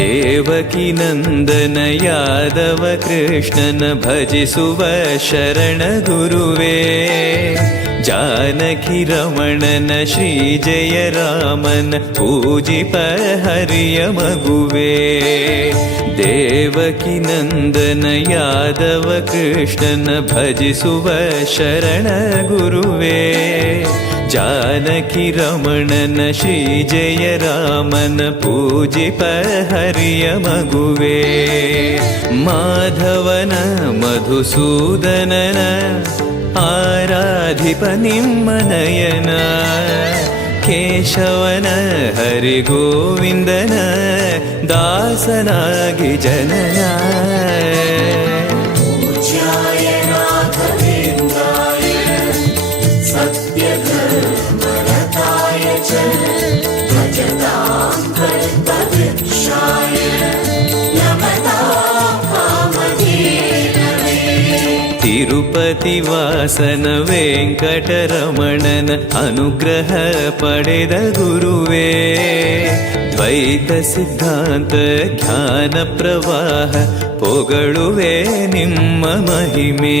ದೇವಕಿ ನಂದನ ಯಾದವ ಕೃಷ್ಣನ ಭಜಿಸುವ ಶರಣ ಗುರುವೇ, ಜಾನಕಿ ರಮಣನ ಶ್ರೀ ಜಯ ರಾಮನ ಪೂಜಿಪ ಹರಿಯ ಮಗುವೇ. ದೇವಕಿ ನಂದನ ಯಾದವ ಕೃಷ್ಣನ ಭಜಿಸುವ ಶರಣ ಗುರುವೇ, ಜಾನಕಿ ರಮಣನ ಶ್ರೀ ಜಯ ರಾಮನ ಪೂಜಿಪ ಹರಿಯ ಮಗುವೇ. ಮಾಧವನ ಮಧುಸೂದನನ ಆರಾಧಿಪ ನಿಮ್ಮ ನಯನ, ಕೇಶವನ ಹರಿಗೋವಿಂದನ ದಾಸನಾಗಿ ಜನನ. ತಿರುಪತಿ ವಾಸನ ವೆಂಕಟರಮಣನ ಅನುಗ್ರಹ ಪಡೆದ ಗುರುವೇ, ದ್ವೈತ ಸಿದ್ಧಾಂತ ಜ್ಞಾನ ಪ್ರವಾಹ ಪೊಗಳುವೆ ನಿಮ್ಮ ಮಹಿಮೆ.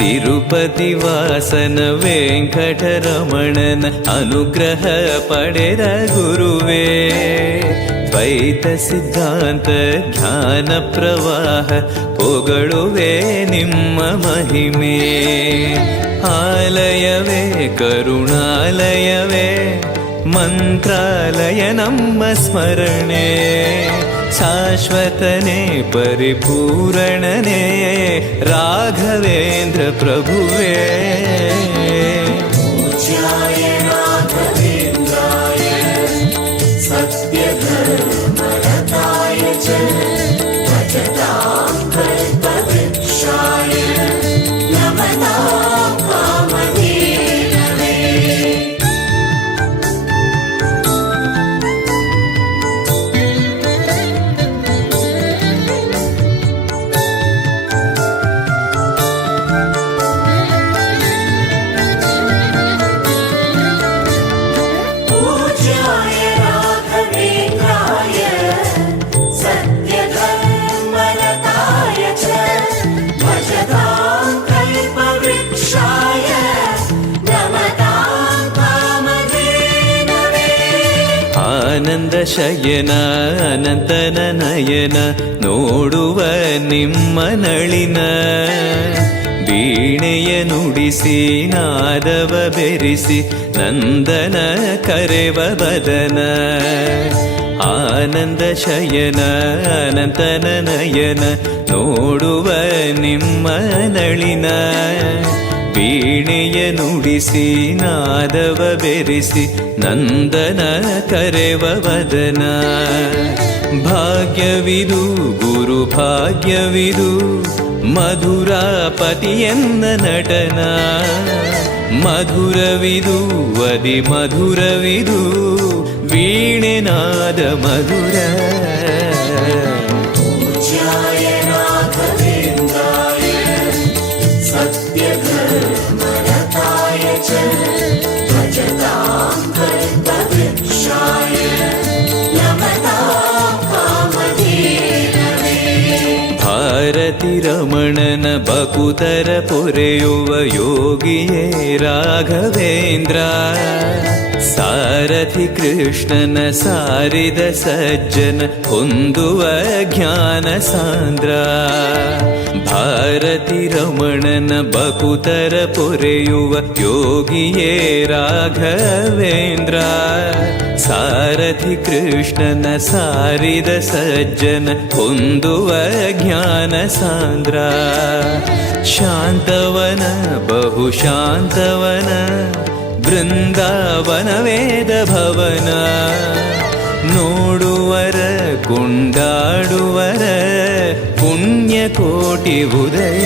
ತಿರುಪತಿ ವಾಸನ ವೆಂಕಟರಮಣನ ಅನುಗ್ರಹ ಪಡೆದ ಗುರುವೇ, ದ್ವೈತ ಸಿದ್ಧಾಂತ ಜ್ಞಾನ ಪ್ರವಾಹ ಪೊಗಳುವೆ ನಿಮ್ಮ ಮಹಿಮೆ. ಆಲಯವೇ ಕರುಣಾಲಯವೇ ಮಂತ್ರಾಲಯ ನಮ್ಮ ಸ್ಮರಣೆ, ಶಾಶ್ವತನೇ ಪರಿಪೂರಣನೇ ರಾಘವೇಂದ್ರ ಪ್ರಭುವೇ. ಆನಂದ ಶಯನ ಅನಂತನ ನಯನ ನೋಡುವ ನಿಮ್ಮ ನಳಿನ, ವೀಣೆಯ ನುಡಿಸಿ ನಾದವ ಬೆರೆಸಿ ನಂದನ ಕರೆವ ಬದನ. ಆನಂದ ಶಯನ ಅನಂತನ ನಯನ ನೋಡುವ ನಿಮ್ಮ ನಳಿನ, ವೀಣೆಯ ನುಡಿಸಿ ನಾದವ ಬೆರೆಸಿ ನಂದನ ಕರೆವ ವದನ. ಭಾಗ್ಯವಿದು ಗುರು ಭಾಗ್ಯವಿದು ಮಧುರಾಪತಿಯನ್ನ ನಟನ, ಮಧುರವಿದು ಅದಿ ಮಧುರವಿದು ವೀಣೆನಾದ ಮಧುರ. ಭಾರತಿ ರಮಣನ ಬಕುತರ ಪೊರೆಯುವ ಯೋಗಿಯೇ ರಾಘವೇಂದ್ರ, ಸಾರಥಿ ಕೃಷ್ಣನ ಸಾರಿದ ಸಜ್ಜನ ಹೊಂದುವ ಜ್ಞಾನ ಸಾಂದ್ರ. ಭಾರತಿ ರಮಣನ ಬಕುತರ ಪೊರೆಯುವ ಯೋಗಿಯೇ ರಾಘವೇಂದ್ರ, ಸಾರಥಿ ಕೃಷ್ಣನ ಸಾರಿದ ಸಜ್ಜನ ಹೊಂದುವ ಜ್ಞಾನ ಸಾಂದ್ರ. ಶಾಂತವನ ಬಹು ಶಾಂತವನ ಬೃಂದಾವನ ವೇದ ಭವನ, ನೋಡುವರ ಕೊಂಡಾಡುವರ ಪುಣ್ಯಕೋಟಿ ಉದಯ.